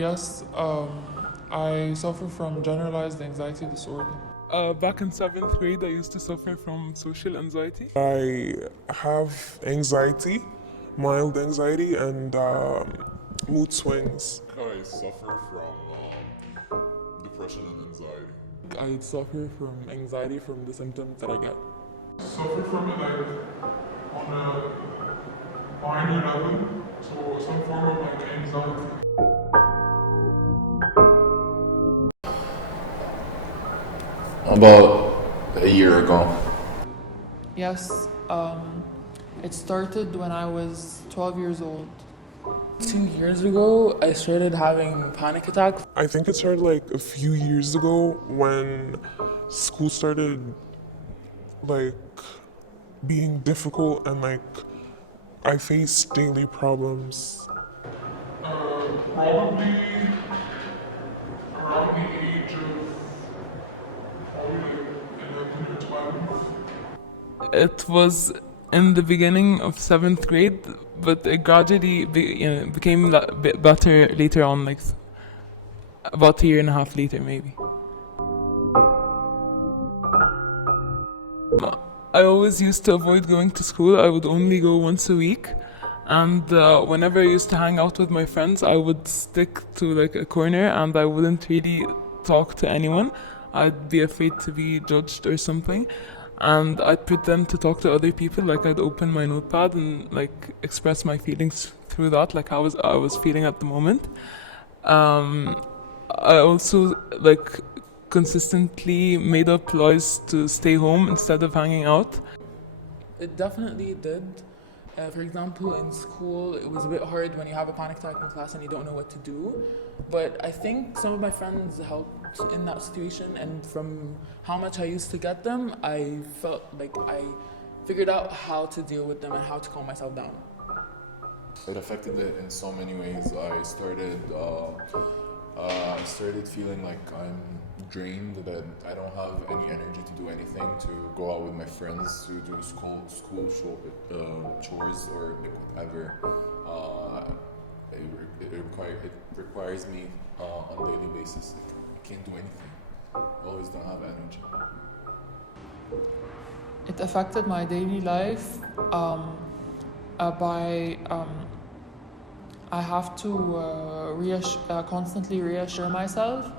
Yes, I suffer from generalized anxiety disorder. Back in seventh grade, I used to suffer from social anxiety. I have anxiety, mild anxiety, and mood swings. I suffer from depression and anxiety. I suffer from anxiety from the symptoms that I get. Suffer from it like on a minor level, so some form of like anxiety. About a year ago. Yes, it started when I was 12 years old. 2 years ago, I started having panic attacks. I think it started like a few years ago when school started like being difficult and like I faced daily problems. Probably around the age of probably like 11 or 12. It was in the beginning of seventh grade, but it gradually became a bit better later on, like about a year and a half later, maybe. I always used to avoid going to school. I would only go once a week. And whenever I used to hang out with my friends, I would stick to like a corner and I wouldn't really talk to anyone. I'd be afraid to be judged or something. And I'd pretend to talk to other people, like I'd open my notepad and like express my feelings through that, like how I was feeling at the moment. I also like consistently made up lies to stay home instead of hanging out. It definitely did. For example, in school, it was a bit hard when you have a panic attack in class and you don't know what to do. But I think some of my friends helped in that situation, and from how much I used to get them, I felt like I figured out how to deal with them and how to calm myself down. It affected it in so many ways. I started feeling like I'm drained, that I don't have any energy to do anything, to go out with my friends, to do chores or like whatever. It requires me on a daily basis. I can't do anything. I always don't have energy. It affected my daily life by I have to constantly reassure myself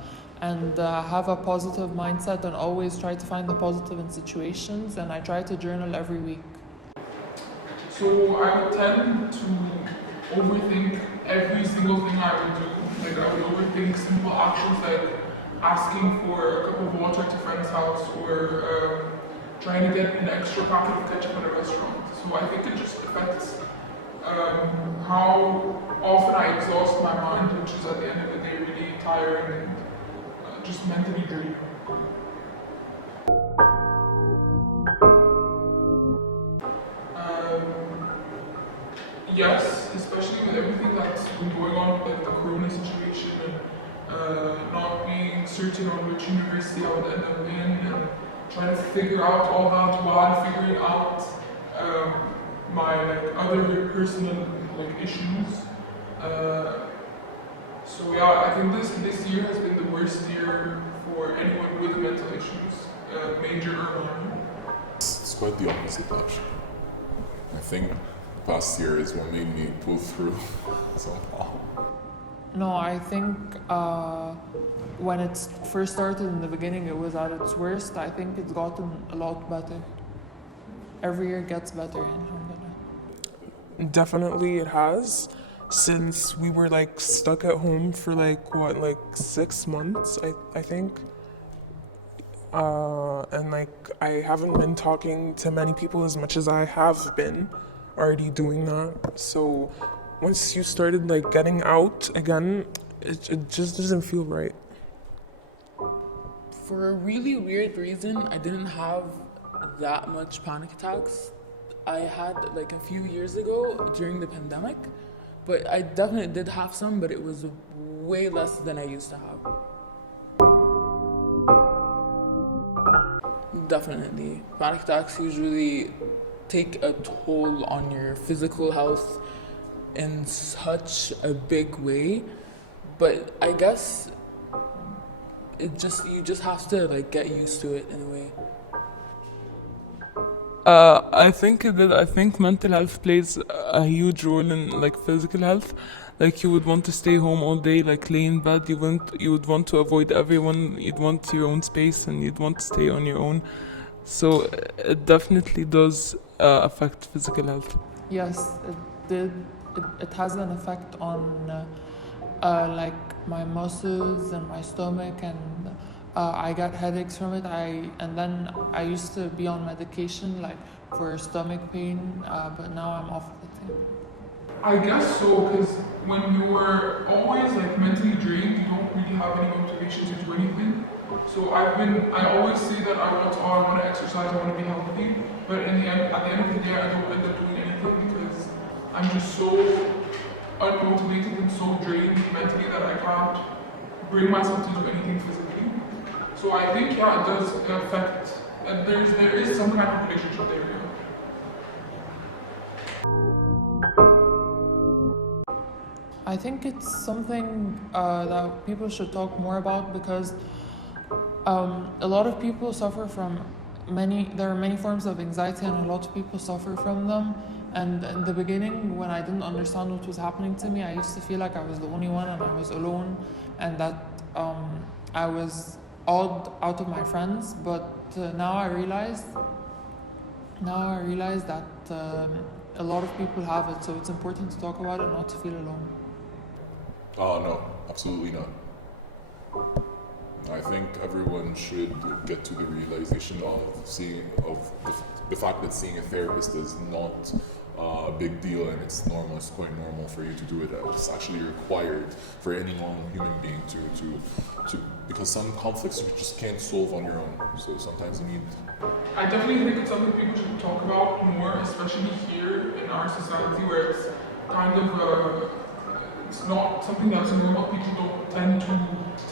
and have a positive mindset and always try to find the positive in situations, and I try to journal every week. So I would tend to overthink every single thing I would do. Like I would overthink simple actions like asking for a cup of water to a friend's house or trying to get an extra packet of ketchup at a restaurant. So I think it just affects how often I exhaust my mind, which is at the end of the day really tiring and just mentally draining. Yes, especially with everything that's been going on with like the corona situation and not being certain on which university I would end up in, and trying to figure out all that while figuring out my like other personal like issues. So yeah, I think this year has been the worst year for anyone with mental issues, major or minor. It's quite the opposite actually. I think the past year is what made me pull through somehow. No, I think when it first started in the beginning, it was at its worst. I think it's gotten a lot better. Every year gets better, alhamdulillah. Definitely it has. Since we were like stuck at home for like 6 months, I think. And like I haven't been talking to many people as much as I have been already doing that. So once you started like getting out again, it just doesn't feel right. For a really weird reason, I didn't have that much panic attacks. I had like a few years ago during the pandemic, but I definitely did have some, but it was way less than I used to have. Definitely. Panic attacks usually take a toll on your physical health in such a big way but I guess you just have to like get used to it in a way. I think it did. I think mental health plays a huge role in like physical health. Like you would want to stay home all day, like lay in bed. You would want to avoid everyone. You'd want your own space, and you'd want to stay on your own. So it definitely does affect physical health. Yes, it did. It has an effect on like my muscles and my stomach, and I got headaches from it. And then I used to be on medication like for stomach pain, but now I'm off of it. I guess so, because when you are always like mentally drained, you don't really have any motivation to do anything. So I always say that I want to exercise, I want to be healthy, but at the end of the day, I don't end up doing anything because I'm just so unmotivated and so drained mentally that I can't bring myself to do anything physically. So I think, yeah, it does affect, and there is some kind of relationship there, yeah. I think it's something that people should talk more about because a lot of people suffer from there are many forms of anxiety and a lot of people suffer from them. And in the beginning, when I didn't understand what was happening to me, I used to feel like I was the only one and I was alone and that I was odd out of my friends. But now I realize that a lot of people have it, so it's important to talk about it and not to feel alone. No, absolutely not. I think everyone should get to the realization of the fact that seeing a therapist is not a big deal and it's normal. It's quite normal for you to do it. It's actually required for any normal human being to because some conflicts you just can't solve on your own. So sometimes you need. I definitely think it's something people should talk about more, especially here in our society where it's kind of it's not something that's normal. People don't tend to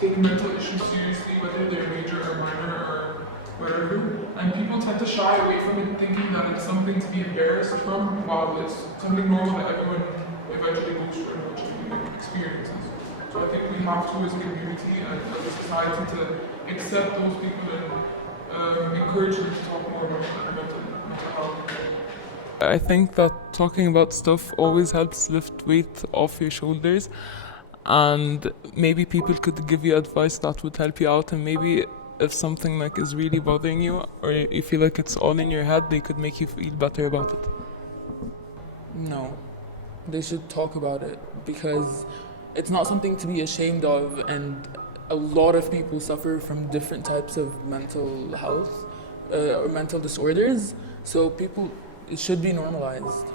take mental issues seriously, whether they're major or minor or whatever. And people tend to shy away from it, thinking that it's something to be embarrassed from, while it's something normal that everyone eventually goes through and eventually experiences. So I think we have to, as a community and as a society, to accept those people and encourage them to talk more about mental health. I think that talking about stuff always helps lift weight off your shoulders, and maybe people could give you advice that would help you out, and maybe if something like is really bothering you or you feel like it's all in your head, they could make you feel better about it. No, they should talk about it because it's not something to be ashamed of, and a lot of people suffer from different types of mental health or mental disorders, so it should be normalized.